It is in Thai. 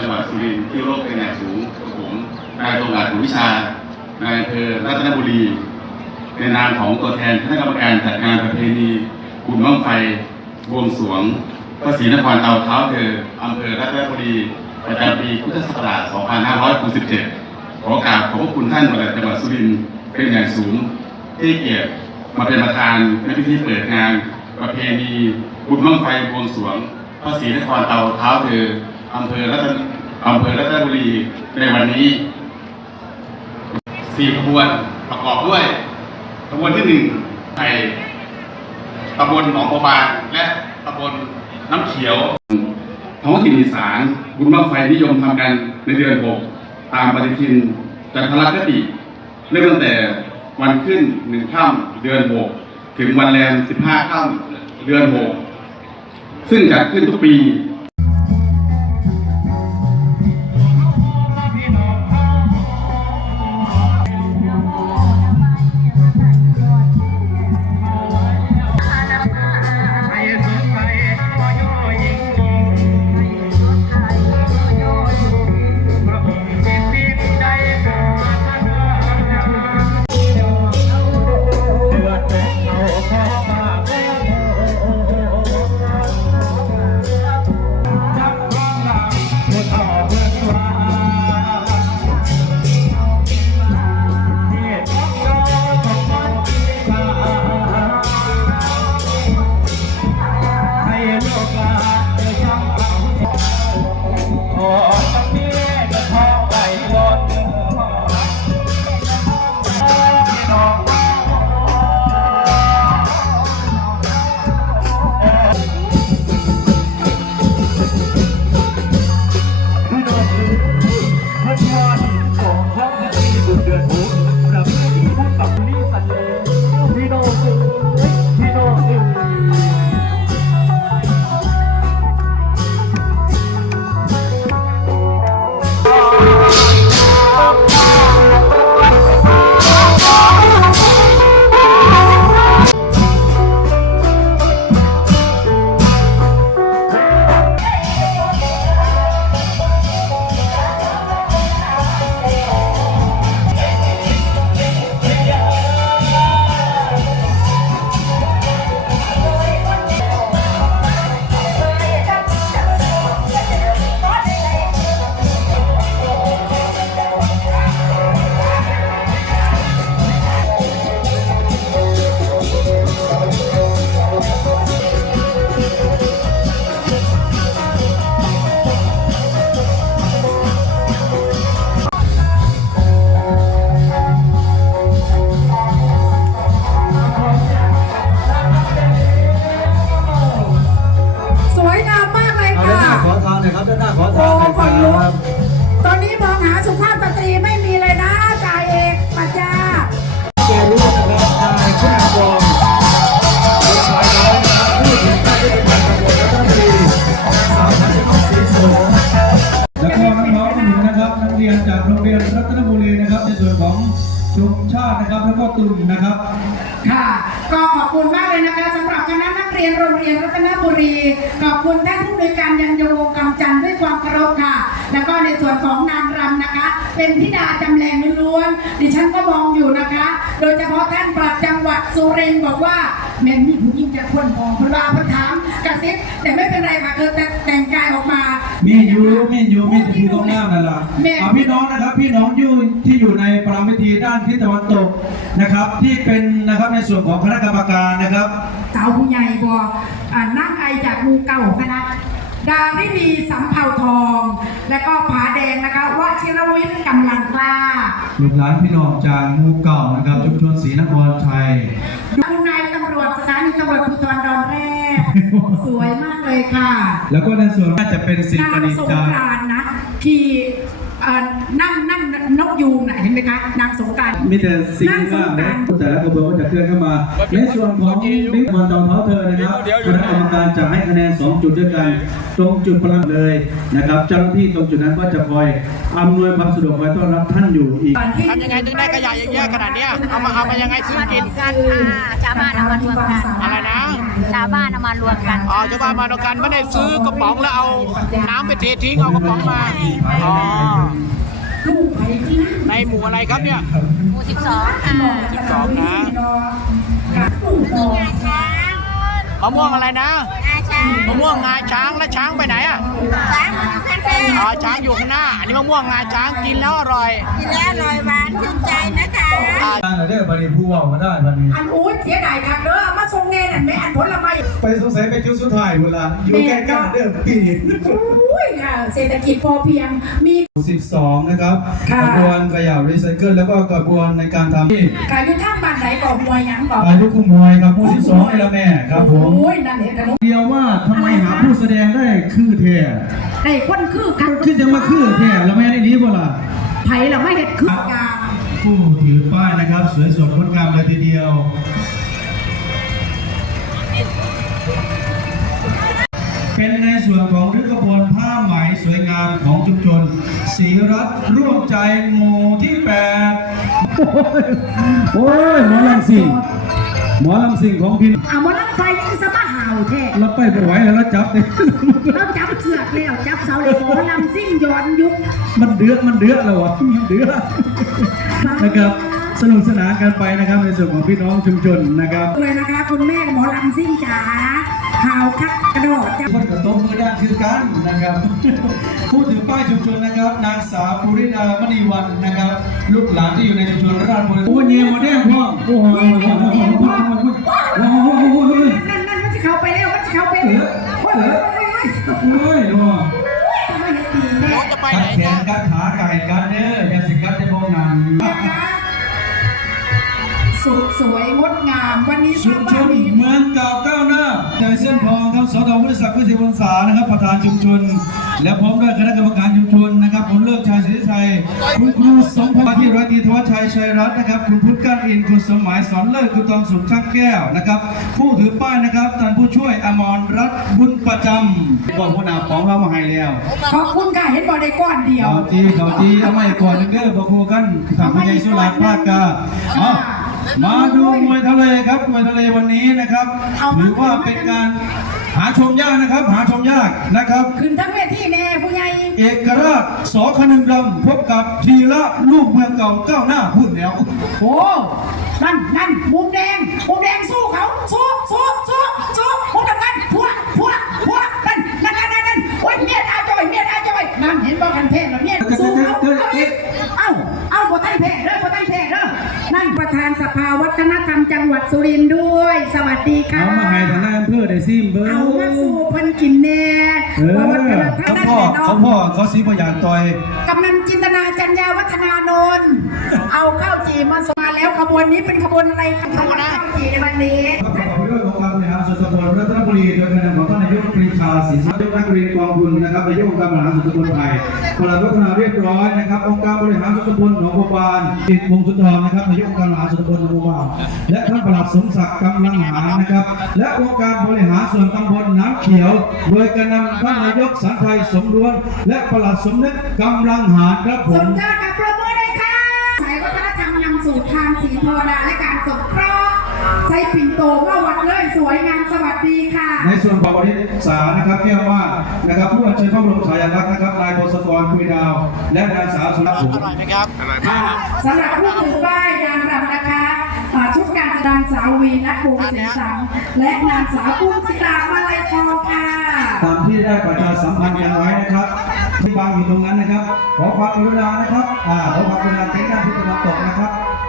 จังหวัดสุรินทร์ที่โรคเป็นอย่างสูงกับผมนายตรงอาจหนูวิชานายอำเภอรัตนบุรีในนามของตัวแทนคณะกรรมการจัดงานประเพณีบุญบ้างไฟบวงสรวงพระศรีนครเตาเท้าเธออำเภอรัตนบุรีประจำปีพุทธศักราช 2567 ขอกราบขอบพระคุณท่านประหลัดจังหวัดสุรินทร์เป็นอย่างสูงที่เกียรติมาเป็นประธานในพิธีเปิดงาน ประเพณีบุญบ้างไฟบวงสรวงพระศรีนครเตาเท้าเธอ อำเภอรัตนอำเภอรัตนบุรีในวันนี้สี่ขบวนประกอบด้วยขบวนที่หนึ่งในตำบลหนองบัวบานและตำบลน้ำเขียวท้องถิ่นอีสานบุญบั้งไฟนิยมทำกันในเดือนหกตามปฏิทินจันทรคติเริ่มตั้งแต่วันขึ้นหนึ่งค่ำเดือนหกถึงวันแรมสิบห้าค่ำเดือนหกซึ่งจัดขึ้นทุกปี อยครับด้านหน้าขอโอ้ทานหน่อยคคนรัลุกบตอนนี้มองหาสุภาพสตรีไม่มีเลยนะจ่าเอกปัญญาแกรู้นะครับนายคุณากรเป็นสายน้อยนะครับผู้ถึงการได้เป็นการตำรวจและต้องมีสาวพันธุ์ต้องสีโสมแล้วก็น้องๆหนูนะครับนักเรียนจากโรงเรียนรัตนบุรีนะครับในส่วนของ ชุมชาตินะครับแล้วก็ตุ่มนะครับ ค่ะ ก็ขอบคุณมากเลยนะคะสำหรับคณะนักเรียนโรงเรียนรัตนบุรี ขอบคุณท่านผู้อำนวยการยันยวงศ์กำจันทร์ด้วยความเคารพค่ะ แล้วก็ในส่วนของนางรำนะคะ เป็นธิดาจำแรงล้วนๆดิฉันก็มองอยู่นะคะ โดยเฉพาะท่านปลัดจังหวัดสุรินทร์บอกว่าแม่นี่ผู้หญิงจะควรมองเพราะว่าพระถามกระซิบแต่ไม่เป็นไรค่ะเธอแต่แต่งกายออกมามีอยู่มีอยู่มีแต่ผู้ต้องหน้านั่นแหละแม่เอาพี่น้องนะครับ พี่น้องอยู่ที่อยู่ในปรามพิธี ด้านทิศตะวันตกนะครับ ที่เป็นนะครับในส่วนของคณะกรรมการนะครับสาวผู้ใหญ่บออ่านั่งไอจากหมูเก่าคณะดาวินีสำเภาทอง และก็ผาแดงนะคะวชิรวิทย์กำลังกล้าลูกหลานพี่น้องจากหมู่เก่านะครับชุมชนศรีนครชัยคุณนายตำรวจสถานีตำรวจภูธรดอนแรกสวยมากเลยค่ะ แล้วก็ในส่วนน่าจะเป็นศิลนาปงนิสงจากรานต์นะขี่เอ่อนั่งนั่งนก ยูงน่ะเห็นไหมคะนางสงกรารมีแต่สิ่งที่ว่างนะแต่ละกระบวนก็จะเคลื่อนเข้ามาในส่วนของบิ๊กมันตอนเท้าเธอนะครับคณะกรรมการจะให้คะแนน 2 จุดด้วยกัน ตรงจุดประลัเลยนะครับ เจ้าหน้าที่ตรงจุดนั้นก็จะคอยอำนวยความสะดวกไว้ต้อนรับท่านอยู่อีกทำยังไงถึงได้ขยะเยอะๆขนาดเนี้ยเอามาเอามายังไงซื้อกินกันค่ะชาวบ้านเอามารวมกันอะไรนะชาวบ้านเอามารวมกันอ๋อชาวบ้านมาด้วยกันไม่ได้ซื้อกระป๋องแล้วเอาน้ำไปเททิ้งเอากระป๋องมาอ๋อลูกไปที่นั่น ในหมู่อะไรครับเนี่ย หมู่12ค่ะสองนะกับลูกน้องช้างมะม่วงอะไรนะอาช้างมะม่วงงาช้างแล้วช้างไปไหนอะช้างมาดูกันค่ะอ๋อช้างอยู่ข้างหน้า อันนี้มะม่วงงาช้างกินแล้วอร่อย กินแล้วอร่อยหวานชื่นใจนะคะอ่าการเด้อบันนี้ผู้ว่ามาได้บันนี้ อันอู้เสียดายครับเด้อมาส่งแน่นั่นแม่อันผลไม้ไปสงสัยไปจุดสุดท้ายเวลาอยู่ใกล้กันเด้อปีนี้อุ้ยค่ะเศรษฐกิจพอเพียงมี 12 นะครับค่ะกระบวนขยะรีไซเคิลแล้วก็กระบวนในการทำที่กายอยู่ทางบ้านไหนก่อมวยหยังก่ออายุคุมมวยครับผู้ที่สองนี่ละแม่ครับผมโอ้ยนั่นเห็นกันเดียวว่าทำไมหาผู้แสดงได้คือแท้ไอ้คนคือกันคือจะมาคือแท้แล้วแม่ได้นี้บ่ล่ะไผเราไม่เห็นคือกาม ผู้ถือป้ายนะครับ สวยสดงดงามเลยทีเดียว เป็นในส่วนของฤกบวนผ้าไหมสวยงามของชุมชนศรีรัตน์ร่วมใจหมู่ที่แปดโอ้ยหมอลำสิงหมอลำสิงของพินอะหมอลำไฟยังสมาห่าวแท้เราไปไม่ไหวแล้วเราจับเลยเราจับเสือกแล้วจับเสาเลยหมอลำซิ่งย้อนยุคมันเดือดมันเดือดแล้ววะมันเดือด นะครับสนุกสนานกันไปนะครับในส่วนของพี่น้องชุมชนนะครับเลยนะคะคุณแม่หมอลำซิ่งจ๋าห่าวคักกระโดดจับคนกับโต๊ะมือด้านคือกันนะครับ ผู้ถือป้ายชุมชนนะครับ นางสาวปุริดามณีวันนะครับ ลูกหลานที่อยู่ในชุมชนราชบุรีโอ้ยเยี่ยมมาแดงพ่อโอ้โหโอ้โหโอ้โหโอ้โหโอ้โหโอ้โหนั่นนั่นมันจะเข้าไปแล้วมันจะเข้าไปแล้วโอ้ยโอ้ยโอ้ยโอ้ยโอ้ยโอ้ยทำไมเห็นดีแม่โอ้จะไปกัไหนดแขเนี่ยนกัดขาไก่กัดเด้ออย่าสิกัด สุดสวยงดงาม วันนี้ชุมชนเมืองเก่าก้าวหน้าใจเส้นทองครับสตบริษัทวิทยาวันษานะครับ ประธานชุมชน และพร้อมด้วยคณะกรรมการชุมชนนะครับผมเลิกชัยศรีชัยคุณครูสมพงษ์ที่ร้อยตรีธวัชชัยชัยรัตน์นะครับคุณพุทธก้านอินทร์คุณสมหมายสอนเลิศคุณตองสุขชักแก้วนะครับ ผู้ถือป้ายนะครับท่านผู้ช่วยอมรรัตน์บุญประจำบอกหัวหน้าของเรามาให้แล้วขอบคุณค่ะเห็นบอได้ก้อนเดียวเขาจีเขาจีเอาไม่ก่อนหนึงเด้อบอกครูกันทำให้ยายสุราษฎร์ภาคกาเอา มาดูมวยทะเลครับมวยทะเลวันนี้นะครับถือว่าเป็นการหาชมยากนะครับ หาชมยากนะครับ ขึ้นทั้งเวทีแน่ผู้ใหญ่เอกราชสอคนึงดำพบกับทีละลูกเมืองเก่าก้าวหน้าพูดแล้วโอ้นั่นนั่นมุมแดง ประธานสภาวัฒนธรรมจังหวัดสุรินทร์ด้วย สวัสดีค่ะ เอามาให้ทางนายอำเภอได้ซิมเบอร์ เอามาสู่เพันกินแน่เออ ว่าวัฒนธรรเขามพ่อนั่นแหละเขาเนาะพ่อเขาสีประหยัดต่อย กำนันจินตนาจัญญาวัฒนานนท์เอาข้าวจีมาส่งมาแล้วขบวนนี้เป็นขบวนอะไรขบวนข้าวจีในวันนี้ประกอบไปด้วย องค์การบริหารส่วนตำบลรัตนบุรีโดยการนำของท่านนายกปรีชาศรีสันตินักเรียนกองทุนนะครับนายกองค์การบริหารส่วนตำบลไทยปลัดวัฒนาเรียบร้อยนะครับองค์การบริหารส่วนตำบลหนองบัวบานติดวงสุนทรนะครับนายกองค์การบริหารส่วนตำบลหนองบัวบานและท่านปลัดสมศักดิ์กำลังหานะครับ และองค์การบริหารส่วนตำบลน้ำเขียว โดยการนำท่านนายกสันไทยสมรวนและปลัดสมนึกกำลังหาครับผสุมดยอดกับประมือเลยค่ะสายวัฒนธรรมนำสู่ทางสีภาวนาและการสงเคราะห์ ใช้ปิ่นโตว่าวัดเลยสวยงามสวัสดีค่ะ ในส่วนของบริษานะครับแก้วว่านะครับผู้อัญเชิญพระบรมฉายาลักษณ์นะครับนายพงศกรคุยดาว และนางสาวสุรัตน์ผองร่อยไหมครับค่ะสำหรับผู้ถือป้ายนางรำนะคะอ่าชุดการแสดงสาววีนักบูศรีสังและนางสาวปุ้มศิลามาลัยทองค่ะตามที่ได้ประชาสัมพันธ์กันไว้นะครับที่บางอยู่ตรงนั้นนะครับ ขอความกรุณานะครับอ่าขอความกรุณาเต็นท์หน้าที่